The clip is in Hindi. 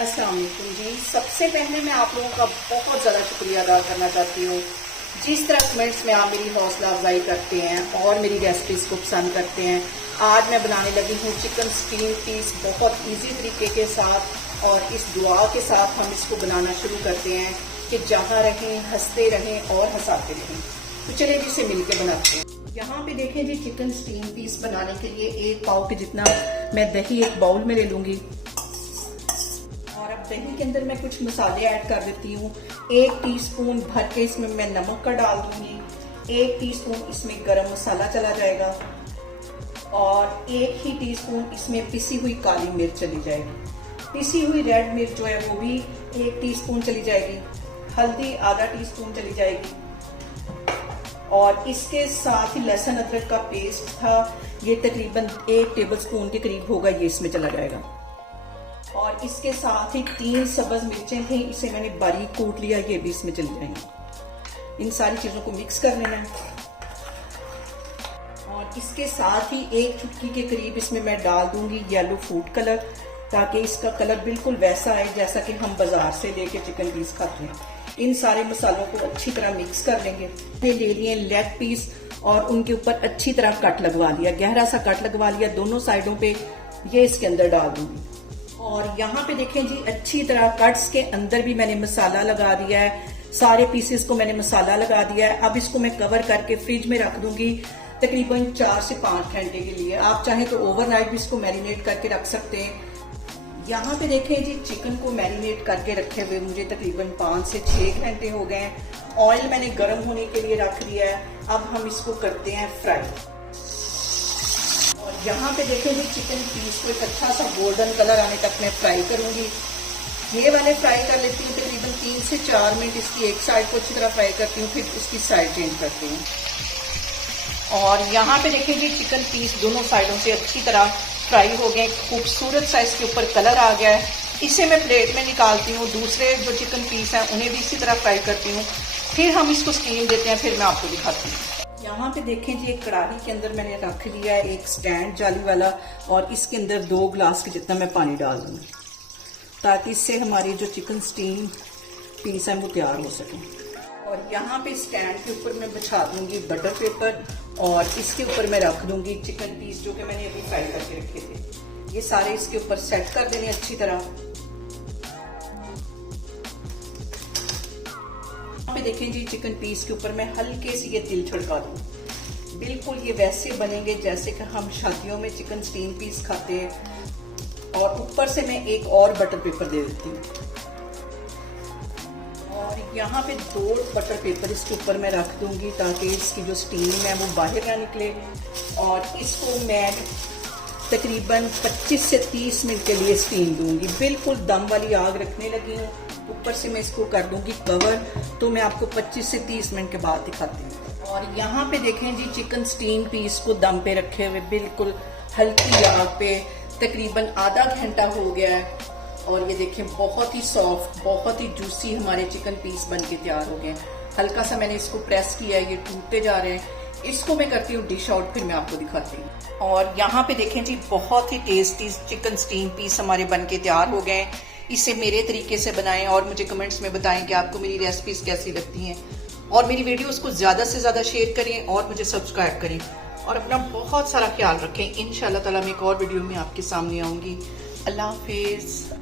अस्सलाम वालेकुम जी। सबसे पहले मैं आप लोगों का बहुत ज़्यादा शुक्रिया अदा करना चाहती हूँ। जिस तरह कमेंट्स में आप मेरी हौसला अफजाई करते हैं और मेरी रेसिपीज़ को पसंद करते हैं। आज मैं बनाने लगी हूँ चिकन स्टीम पीस बहुत इजी तरीके के साथ, और इस दुआ के साथ हम इसको बनाना शुरू करते हैं कि जहाँ रहें, हंसते रहें और हंसाते रहें। तो चलिए जिसे मिलके बनाते हैं। यहाँ पे देखें जी, चिकन स्टीम पीस बनाने के लिए 1 पाव के जितना मैं दही एक बाउल में ले लूँगी। और अब दही के अंदर मैं कुछ मसाले ऐड कर देती हूँ। 1 टीस्पून भर के इसमें मैं नमक का डाल दूंगी। 1 टीस्पून इसमें गरम मसाला चला जाएगा और 1 ही टीस्पून इसमें पिसी हुई काली मिर्च चली जाएगी। पिसी हुई रेड मिर्च जो है वो भी 1 टीस्पून चली जाएगी। हल्दी आधा टीस्पून चली जाएगी। और इसके साथ ही लहसुन अदरक का पेस्ट था, ये तकरीबन 1 टेबलस्पून के करीब होगा, ये इसमें चला जाएगा। और इसके साथ ही 3 सब्ज मिर्चें थी, इसे मैंने बारीक कूट लिया, ये भी इसमें चली जाएंगी। इन सारी चीजों को मिक्स कर लेना है। और इसके साथ ही 1 चुटकी के करीब इसमें मैं डाल दूंगी येलो फूड कलर, ताकि इसका कलर बिल्कुल वैसा आए जैसा कि हम बाजार से लेके चिकन पीस खाते हैं। इन सारे मसालों को अच्छी तरह मिक्स कर लेंगे। ले लिए लेग पीस और उनके ऊपर अच्छी तरह कट लगवा लिया, गहरा सा कट लगवा लिया दोनों साइडों पे, ये इसके अंदर डाल दूंगी। और यहाँ पे देखें जी, अच्छी तरह कट्स के अंदर भी मैंने मसाला लगा दिया है। सारे पीसेस को मैंने मसाला लगा दिया है। अब इसको मैं कवर करके फ्रिज में रख दूंगी तकरीबन 4 से 5 घंटे के लिए। आप चाहें तो ओवरनाइट भी इसको मैरिनेट करके रख सकते हैं। यहाँ पे देखें जी, चिकन को मैरिनेट करके रखे हुए मुझे तकरीबन 5 से 6 घंटे हो गए हैं। ऑयल मैंने गर्म होने के लिए रख दिया है। अब हम इसको करते हैं फ्राई। और यहाँ पे देखें जी, चिकन पीस को एक अच्छा सा गोल्डन कलर आने तक मैं फ्राई करूंगी। ये वाले फ्राई कर लेती हूँ तकरीबन 3 से 4 मिनट। इसकी एक साइड को अच्छी तरह फ्राई करती हूँ, फिर इसकी साइड चेंज करती हूँ। और यहाँ पे देखें जी, चिकन पीस दोनों साइडों से अच्छी तरह फ्राई हो गए। खूबसूरत सा इसके ऊपर कलर आ गया है। इसे मैं प्लेट में निकालती हूँ। दूसरे जो चिकन पीस हैं उन्हें भी इसी तरह फ्राई करती हूँ। फिर हम इसको स्टीम देते हैं, फिर मैं आपको दिखाती हूँ। यहाँ पे देखें जी, एक कढ़ाई के अंदर मैंने रख लिया है एक स्टैंड जाली वाला, और इसके अंदर 2 गिलास के जितना मैं पानी डाल दूंगी, ताकि इससे हमारी जो चिकन स्टीम पीस है वो तैयार हो सके। और यहाँ पे स्टैंड के ऊपर मैं बिछा दूंगी बटर पेपर, और इसके ऊपर मैं रख दूंगी चिकन पीस जो कि मैंने अभी फ्राई करके रखे थे। ये सारे इसके ऊपर सेट कर देने अच्छी तरह। यहाँ पे देखें जी, चिकन पीस के ऊपर मैं हल्के से ये तिल छिड़का दूँ। बिल्कुल ये वैसे बनेंगे जैसे कि हम शादियों में चिकन स्टीम पीस खाते हैं। और ऊपर से मैं एक और बटर पेपर दे देती हूँ। और यहाँ पे 2 बटर पेपर इसके ऊपर मैं रख दूंगी, ताकि इसकी जो स्टीम है वो बाहर ना निकले। और इसको मैं तकरीबन 25 से 30 मिनट के लिए स्टीम दूंगी। बिल्कुल दम वाली आग रखने लगी हूँ। ऊपर से मैं इसको कर दूंगी कवर, तो मैं आपको 25 से 30 मिनट के बाद दिखाती हूँ। और यहाँ पे देखें जी, चिकन स्टीम पीस को दम पे रखे हुए बिल्कुल हल्की आग पे तकरीबन आधा घंटा हो गया है। और ये देखें, बहुत ही सॉफ्ट, बहुत ही जूसी हमारे चिकन पीस बन के तैयार हो गए। हल्का सा मैंने इसको प्रेस किया है, ये टूटते जा रहे हैं। इसको मैं करती हूँ डिश आउट, फिर मैं आपको दिखाती हूँ। और यहाँ पे देखें जी, बहुत ही टेस्टी चिकन स्टीम पीस हमारे बन के तैयार हो गए। इसे मेरे तरीके से बनाएं और मुझे कमेंट्स में बताएं कि आपको मेरी रेसिपीज कैसी लगती हैं। और मेरी वीडियोस को ज्यादा से ज्यादा शेयर करें और मुझे सब्सक्राइब करें। और अपना बहुत सारा ख्याल रखें। इंशाल्लाह ताला मैं एक और वीडियो में आपके सामने आऊंगी। अल्लाह हाफिज।